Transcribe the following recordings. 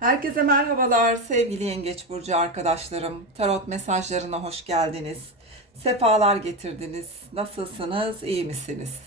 Herkese merhabalar sevgili Yengeç Burcu arkadaşlarım. Tarot mesajlarına hoş geldiniz. Sefalar getirdiniz. Nasılsınız? İyi misiniz?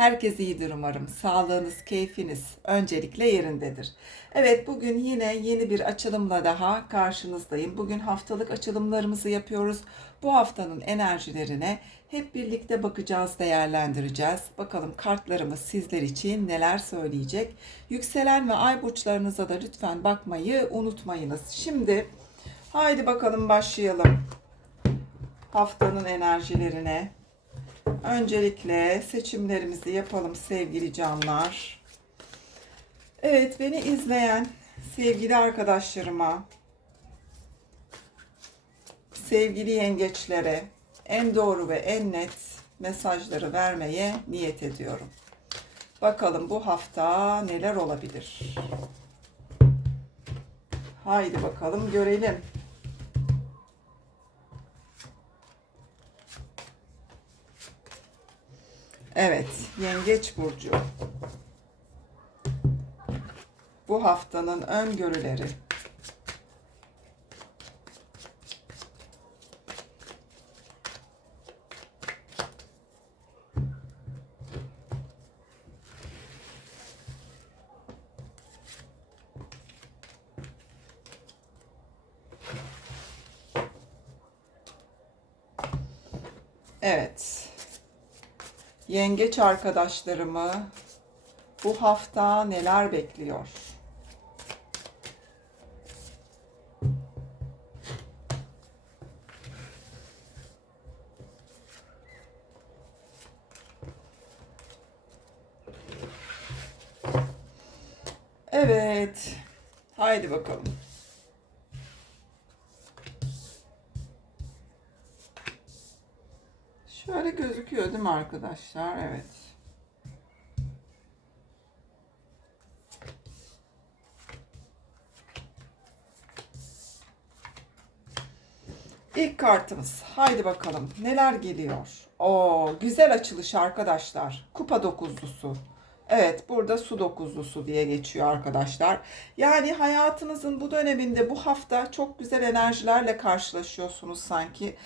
Herkes iyidir umarım. Sağlığınız, keyfiniz öncelikle yerindedir. Evet bugün yine yeni bir açılımla daha karşınızdayım. Bugün haftalık açılımlarımızı yapıyoruz. Bu haftanın enerjilerine hep birlikte bakacağız, değerlendireceğiz. Bakalım kartlarımız sizler için neler söyleyecek. Yükselen ve ay burçlarınıza da lütfen bakmayı unutmayınız. Şimdi haydi bakalım başlayalım haftanın enerjilerine. Öncelikle seçimlerimizi yapalım sevgili canlar. Evet beni izleyen sevgili arkadaşlarıma, sevgili yengeçlere en doğru ve en net mesajları vermeye niyet ediyorum. Bakalım bu hafta neler olabilir? Haydi bakalım görelim. Evet, Yengeç burcu. Bu haftanın öngörüleri. Evet. Yengeç arkadaşlarımı bu hafta neler bekliyor? Şöyle gözüküyor değil mi arkadaşlar? Evet. İlk kartımız. Haydi bakalım. Neler geliyor? O güzel açılış arkadaşlar. Kupa dokuzlusu. Evet, burada su dokuzlusu diye geçiyor arkadaşlar. Yani hayatınızın bu döneminde bu hafta çok güzel enerjilerle karşılaşıyorsunuz sanki.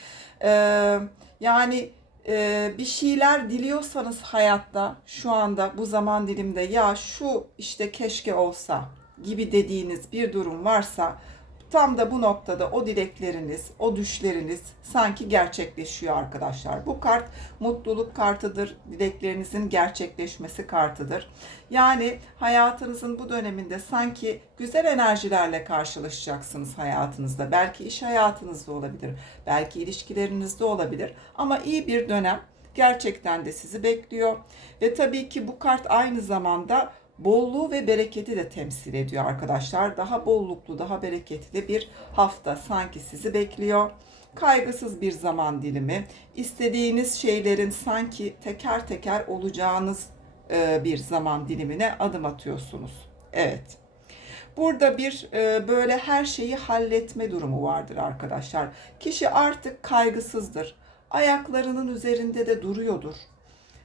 Ee, yani e, bir şeyler diliyorsanız hayatta şu anda bu zaman dilimde ya şu işte keşke olsa gibi dediğiniz bir durum varsa tam da bu noktada o dilekleriniz, o düşleriniz sanki gerçekleşiyor arkadaşlar. Bu kart mutluluk kartıdır, dileklerinizin gerçekleşmesi kartıdır. Yani hayatınızın bu döneminde sanki güzel enerjilerle karşılaşacaksınız hayatınızda. Belki iş hayatınızda olabilir, belki ilişkilerinizde olabilir ama iyi bir dönem gerçekten de sizi bekliyor. Ve tabii ki bu kart aynı zamanda bolluğu ve bereketi de temsil ediyor arkadaşlar. Daha bolluklu, daha bereketli bir hafta sanki sizi bekliyor. Kaygısız bir zaman dilimi, istediğiniz şeylerin sanki teker teker olacağınız e, bir zaman dilimine adım atıyorsunuz. Evet. Burada bir e, böyle her şeyi halletme durumu vardır arkadaşlar. Kişi artık kaygısızdır. Ayaklarının üzerinde de duruyordur.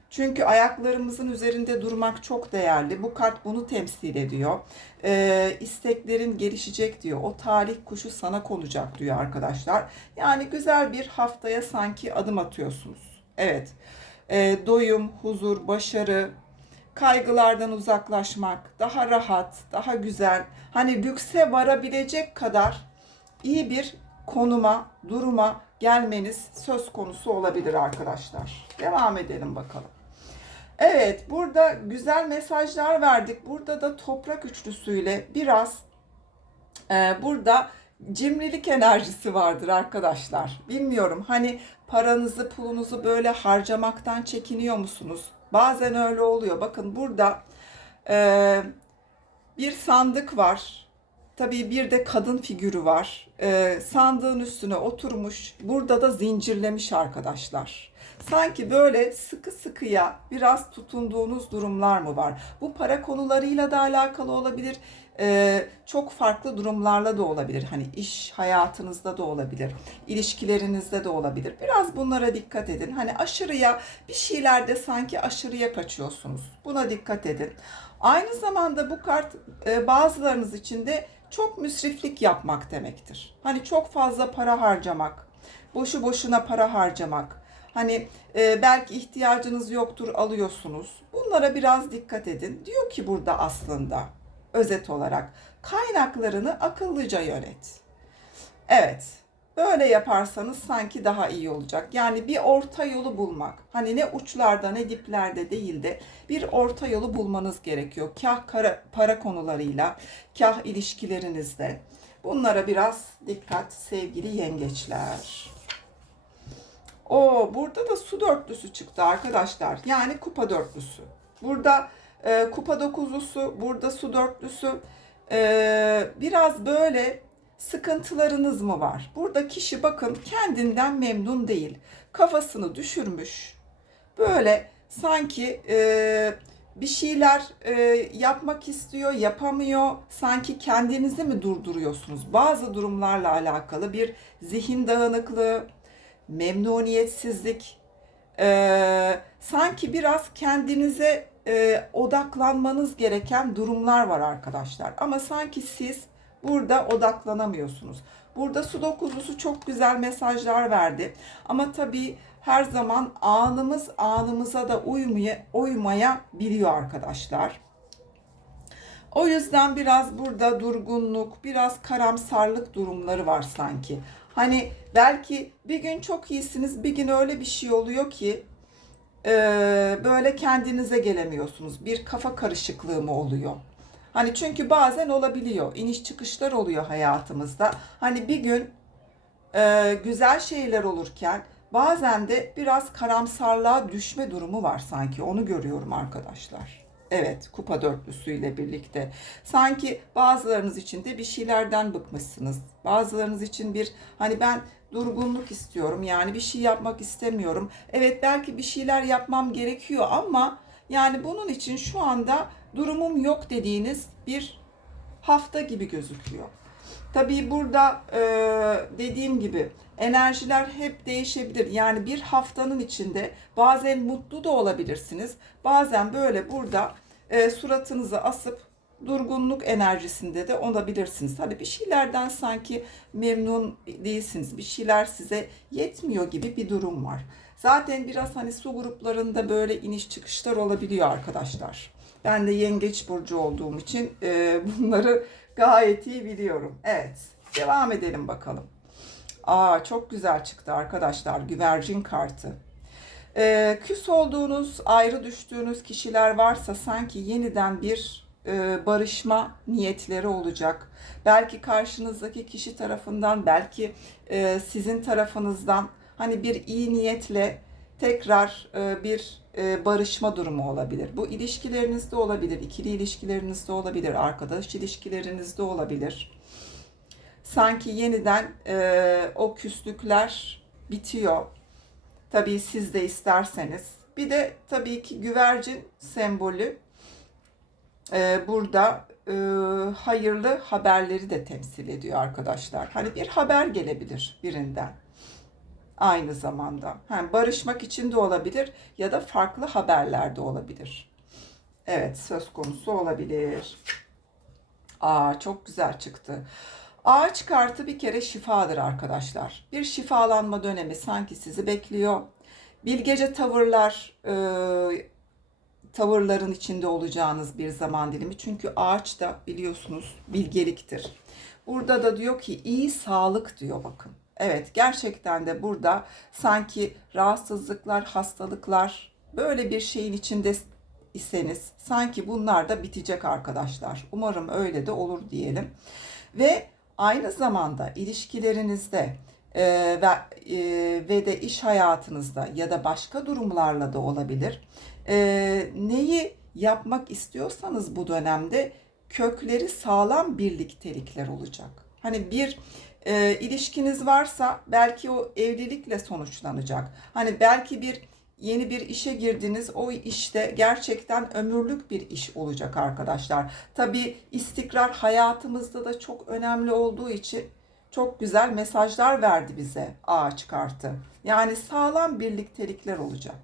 Çünkü ayaklarımızın üzerinde durmak çok değerli. Bu kart bunu temsil ediyor. Ee, isteklerin gelişecek diyor. O talih kuşu sana konacak diyor arkadaşlar. Yani güzel bir haftaya sanki adım atıyorsunuz. Evet. Ee, doyum, huzur, başarı, kaygılardan uzaklaşmak, daha rahat, daha güzel, hani lükse varabilecek kadar iyi bir konuma, duruma gelmeniz söz konusu olabilir arkadaşlar. Devam edelim bakalım. Evet, burada güzel mesajlar verdik. Burada da toprak üçlüsüyle biraz e, burada cimrilik enerjisi vardır arkadaşlar. Bilmiyorum hani paranızı pulunuzu böyle harcamaktan çekiniyor musunuz? Bazen öyle oluyor. Bakın burada e, bir sandık var. Tabii bir de kadın figürü var. E, sandığın üstüne oturmuş. Burada da zincirlemiş arkadaşlar. Sanki böyle sıkı sıkıya biraz tutunduğunuz durumlar mı var? Bu para konularıyla da alakalı olabilir. Ee, çok farklı durumlarla da olabilir. Hani iş hayatınızda da olabilir. ilişkilerinizde de olabilir. Biraz bunlara dikkat edin. Hani aşırıya bir şeylerde sanki aşırıya kaçıyorsunuz. Buna dikkat edin. Aynı zamanda bu kart e, bazılarınız için de çok müsriflik yapmak demektir. Hani çok fazla para harcamak, boşu boşuna para harcamak. Hani e, belki ihtiyacınız yoktur alıyorsunuz. Bunlara biraz dikkat edin. Diyor ki burada aslında özet olarak kaynaklarını akıllıca yönet. Evet. Böyle yaparsanız sanki daha iyi olacak. Yani bir orta yolu bulmak. Hani ne uçlarda ne diplerde değil de bir orta yolu bulmanız gerekiyor. Kah kara, para konularıyla, kah ilişkilerinizde. Bunlara biraz dikkat sevgili yengeçler. O burada da su dörtlüsü çıktı arkadaşlar. Yani kupa dörtlüsü. Burada e, kupa dokuzlusu, burada su dörtlüsü. E, biraz böyle sıkıntılarınız mı var? Burada kişi bakın kendinden memnun değil. Kafasını düşürmüş. Böyle sanki e, bir şeyler e, yapmak istiyor, yapamıyor. Sanki kendinizi mi durduruyorsunuz? Bazı durumlarla alakalı bir zihin dağınıklığı, memnuniyetsizlik, e, sanki biraz kendinize e, odaklanmanız gereken durumlar var arkadaşlar. Ama sanki siz burada odaklanamıyorsunuz. Burada su dokuzlusu çok güzel mesajlar verdi. Ama tabii her zaman anımız anımıza da uymaya, uymayabiliyor arkadaşlar. O yüzden biraz burada durgunluk, biraz karamsarlık durumları var sanki. Hani belki bir gün çok iyisiniz, bir gün öyle bir şey oluyor ki e, böyle kendinize gelemiyorsunuz. Bir kafa karışıklığı mı oluyor? Hani çünkü bazen olabiliyor. iniş çıkışlar oluyor hayatımızda. Hani bir gün e, güzel şeyler olurken bazen de biraz karamsarlığa düşme durumu var sanki. Onu görüyorum arkadaşlar. Evet, kupa dörtlüsüyle birlikte. Sanki bazılarınız için de bir şeylerden bıkmışsınız. Bazılarınız için bir hani ben durgunluk istiyorum. Yani bir şey yapmak istemiyorum. Evet belki bir şeyler yapmam gerekiyor ama yani bunun için şu anda durumum yok dediğiniz bir hafta gibi gözüküyor. Tabii burada e, dediğim gibi enerjiler hep değişebilir. Yani bir haftanın içinde bazen mutlu da olabilirsiniz. Bazen böyle burada e, suratınızı asıp durgunluk enerjisinde de olabilirsiniz. Hani bir şeylerden sanki memnun değilsiniz. Bir şeyler size yetmiyor gibi bir durum var. Zaten biraz hani su gruplarında böyle iniş çıkışlar olabiliyor arkadaşlar. Ben de yengeç burcu olduğum için e, bunları gayet iyi biliyorum. Evet, devam edelim bakalım. Aa çok güzel çıktı arkadaşlar güvercin kartı. E, küs olduğunuz, ayrı düştüğünüz kişiler varsa sanki yeniden bir e, barışma niyetleri olacak. Belki karşınızdaki kişi tarafından, belki e, sizin tarafınızdan hani bir iyi niyetle tekrar e, bir e, barışma durumu olabilir. Bu ilişkilerinizde olabilir, ikili ilişkilerinizde olabilir, arkadaş ilişkilerinizde olabilir. Sanki yeniden e, o küslükler bitiyor. Tabii siz de isterseniz. Bir de tabii ki güvercin sembolü burada hayırlı haberleri de temsil ediyor arkadaşlar. Hani bir haber gelebilir birinden aynı zamanda. Hem barışmak için de olabilir ya da farklı haberler de olabilir. Evet söz konusu olabilir. Aa çok güzel çıktı. Ağaç kartı bir kere şifadır arkadaşlar. Bir şifalanma dönemi sanki sizi bekliyor. Bilgece tavırlar, e, tavırların içinde olacağınız bir zaman dilimi. Çünkü ağaç da biliyorsunuz bilgeliktir. Burada da diyor ki iyi sağlık diyor bakın. Evet gerçekten de burada sanki rahatsızlıklar, hastalıklar böyle bir şeyin içinde iseniz sanki bunlar da bitecek arkadaşlar. Umarım öyle de olur diyelim. Ve aynı zamanda ilişkilerinizde e, ve e, ve de iş hayatınızda ya da başka durumlarla da olabilir. E, neyi yapmak istiyorsanız bu dönemde kökleri sağlam birliktelikler olacak. Hani bir e, ilişkiniz varsa belki o evlilikle sonuçlanacak. Hani belki bir yeni bir işe girdiniz. O işte gerçekten ömürlük bir iş olacak arkadaşlar. Tabii istikrar hayatımızda da çok önemli olduğu için çok güzel mesajlar verdi bize ağaç kartı. Yani sağlam birliktelikler olacak.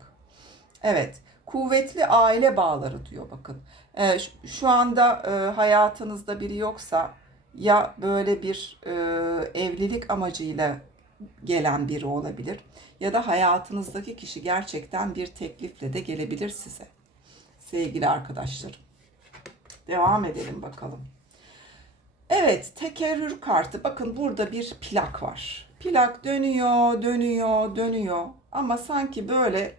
Evet, kuvvetli aile bağları diyor bakın. Ee, şu anda e, hayatınızda biri yoksa ya böyle bir e, evlilik amacıyla gelen biri olabilir ya da hayatınızdaki kişi gerçekten bir teklifle de gelebilir size. Sevgili arkadaşlarım. Devam edelim bakalım. Evet, tekerrür kartı. Bakın burada bir plak var. Plak dönüyor, dönüyor, dönüyor. Ama sanki böyle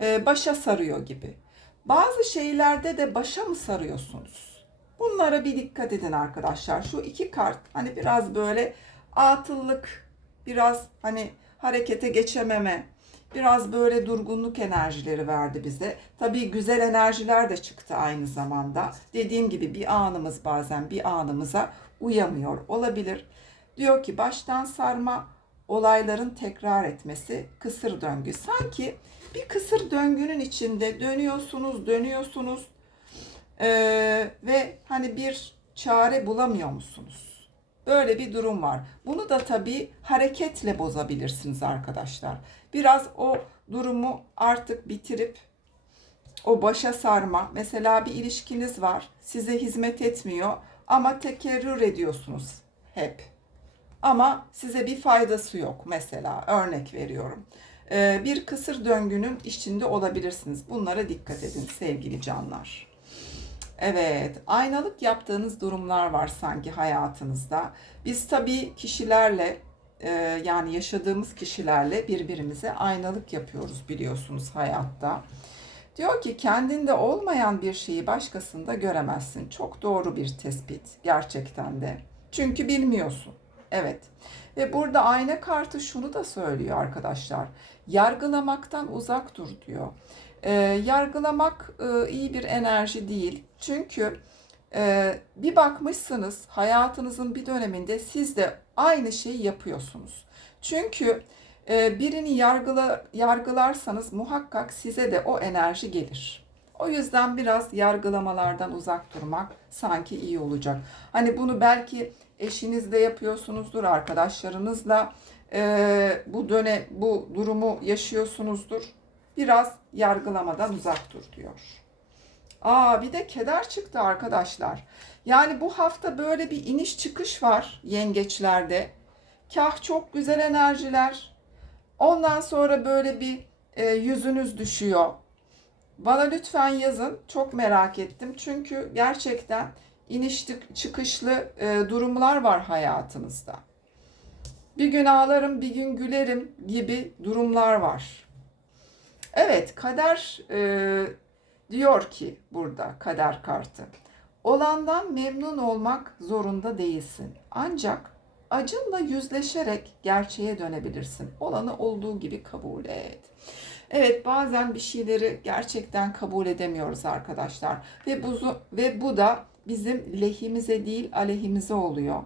e, başa sarıyor gibi. Bazı şeylerde de başa mı sarıyorsunuz? Bunlara bir dikkat edin arkadaşlar. Şu iki kart hani biraz böyle atıllık, biraz hani harekete geçememe, biraz böyle durgunluk enerjileri verdi bize. Tabii güzel enerjiler de çıktı aynı zamanda. Dediğim gibi bir anımız bazen bir anımıza uyamıyor olabilir. Diyor ki baştan sarma olayların tekrar etmesi kısır döngü. Sanki bir kısır döngünün içinde dönüyorsunuz, dönüyorsunuz ee, ve hani bir çare bulamıyor musunuz? Böyle bir durum var. Bunu da tabii hareketle bozabilirsiniz arkadaşlar. Biraz o durumu artık bitirip o başa sarma. Mesela bir ilişkiniz var. Size hizmet etmiyor ama tekerrür ediyorsunuz hep. Ama size bir faydası yok mesela. Örnek veriyorum. Ee, bir kısır döngünün içinde olabilirsiniz. Bunlara dikkat edin sevgili canlar. Evet, aynalık yaptığınız durumlar var sanki hayatınızda. Biz tabii kişilerle e, yani yaşadığımız kişilerle birbirimize aynalık yapıyoruz biliyorsunuz hayatta. Diyor ki kendinde olmayan bir şeyi başkasında göremezsin. Çok doğru bir tespit gerçekten de. Çünkü bilmiyorsun. Evet. Ve burada ayna kartı şunu da söylüyor arkadaşlar. Yargılamaktan uzak dur diyor. E, yargılamak e, iyi bir enerji değil. Çünkü e, bir bakmışsınız hayatınızın bir döneminde siz de aynı şeyi yapıyorsunuz. Çünkü e, birini yargıla, yargılarsanız muhakkak size de o enerji gelir. O yüzden biraz yargılamalardan uzak durmak sanki iyi olacak. Hani bunu belki eşinizle yapıyorsunuzdur, arkadaşlarınızla e, bu dönem bu durumu yaşıyorsunuzdur. Biraz yargılamadan uzak dur diyor. Aa bir de keder çıktı arkadaşlar. Yani bu hafta böyle bir iniş çıkış var yengeçlerde. Kah çok güzel enerjiler. Ondan sonra böyle bir e, yüzünüz düşüyor. Bana lütfen yazın. Çok merak ettim. Çünkü gerçekten iniş çıkışlı e, durumlar var hayatınızda. Bir gün ağlarım, bir gün gülerim gibi durumlar var. Evet, kader e, diyor ki burada kader kartı. Olandan memnun olmak zorunda değilsin. Ancak acınla yüzleşerek gerçeğe dönebilirsin. Olanı olduğu gibi kabul et. Evet bazen bir şeyleri gerçekten kabul edemiyoruz arkadaşlar. Ve bu, ve bu da bizim lehimize değil aleyhimize oluyor.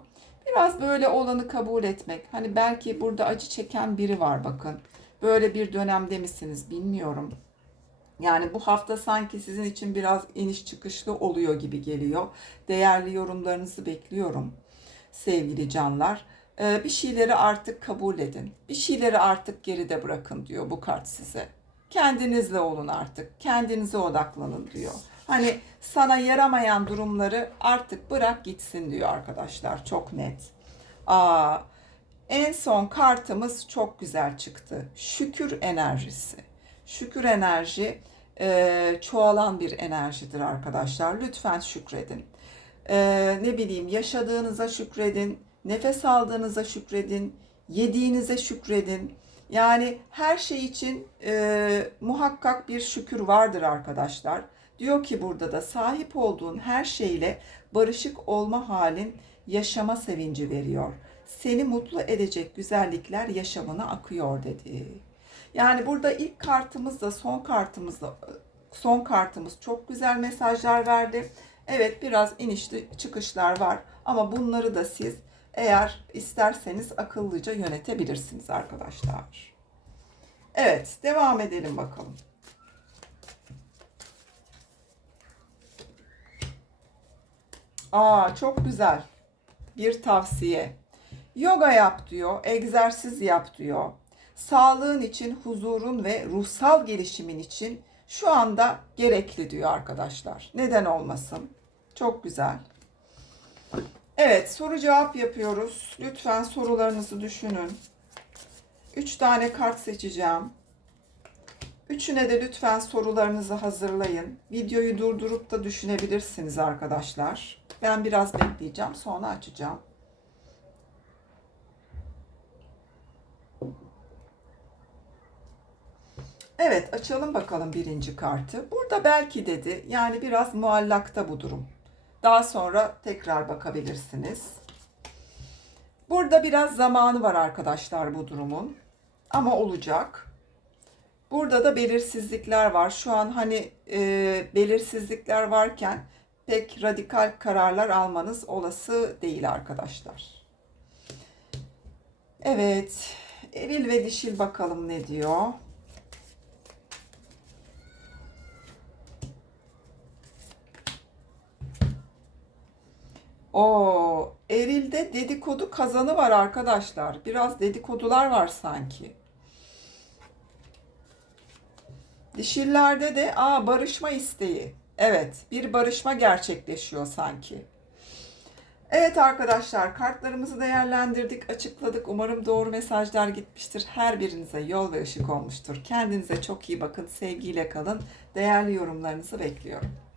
Biraz böyle olanı kabul etmek. Hani belki burada acı çeken biri var bakın. Böyle bir dönemde misiniz bilmiyorum. Yani bu hafta sanki sizin için biraz iniş çıkışlı oluyor gibi geliyor. Değerli yorumlarınızı bekliyorum sevgili canlar. Ee, bir şeyleri artık kabul edin. Bir şeyleri artık geride bırakın diyor bu kart size. Kendinizle olun artık. Kendinize odaklanın diyor. Hani sana yaramayan durumları artık bırak gitsin diyor arkadaşlar. Çok net. Aa, en son kartımız çok güzel çıktı. Şükür enerjisi. Şükür enerji e, çoğalan bir enerjidir arkadaşlar. Lütfen şükredin. E, ne bileyim yaşadığınıza şükredin. Nefes aldığınıza şükredin. Yediğinize şükredin. Yani her şey için e, muhakkak bir şükür vardır arkadaşlar. Diyor ki burada da sahip olduğun her şeyle barışık olma halin yaşama sevinci veriyor. Seni mutlu edecek güzellikler yaşamına akıyor dedi. Yani burada ilk kartımızda son kartımızda son kartımız çok güzel mesajlar verdi. Evet biraz inişli çıkışlar var ama bunları da siz eğer isterseniz akıllıca yönetebilirsiniz arkadaşlar. Evet devam edelim bakalım. Aa çok güzel bir tavsiye. Yoga yap diyor, egzersiz yap diyor. Sağlığın için, huzurun ve ruhsal gelişimin için şu anda gerekli diyor arkadaşlar. Neden olmasın? Çok güzel. Evet, soru cevap yapıyoruz. Lütfen sorularınızı düşünün. 3 tane kart seçeceğim. Üçüne de lütfen sorularınızı hazırlayın. Videoyu durdurup da düşünebilirsiniz arkadaşlar. Ben biraz bekleyeceğim, sonra açacağım. Evet, açalım bakalım birinci kartı. Burada belki dedi, yani biraz muallakta bu durum. Daha sonra tekrar bakabilirsiniz. Burada biraz zamanı var arkadaşlar bu durumun. Ama olacak. Burada da belirsizlikler var. Şu an hani e, belirsizlikler varken pek radikal kararlar almanız olası değil arkadaşlar. Evet. Eril ve dişil bakalım ne diyor. O erilde dedikodu kazanı var arkadaşlar. Biraz dedikodular var sanki. Dişillerde de aa barışma isteği. Evet, bir barışma gerçekleşiyor sanki. Evet arkadaşlar, kartlarımızı değerlendirdik, açıkladık. Umarım doğru mesajlar gitmiştir. Her birinize yol ve ışık olmuştur. Kendinize çok iyi bakın, sevgiyle kalın. Değerli yorumlarınızı bekliyorum.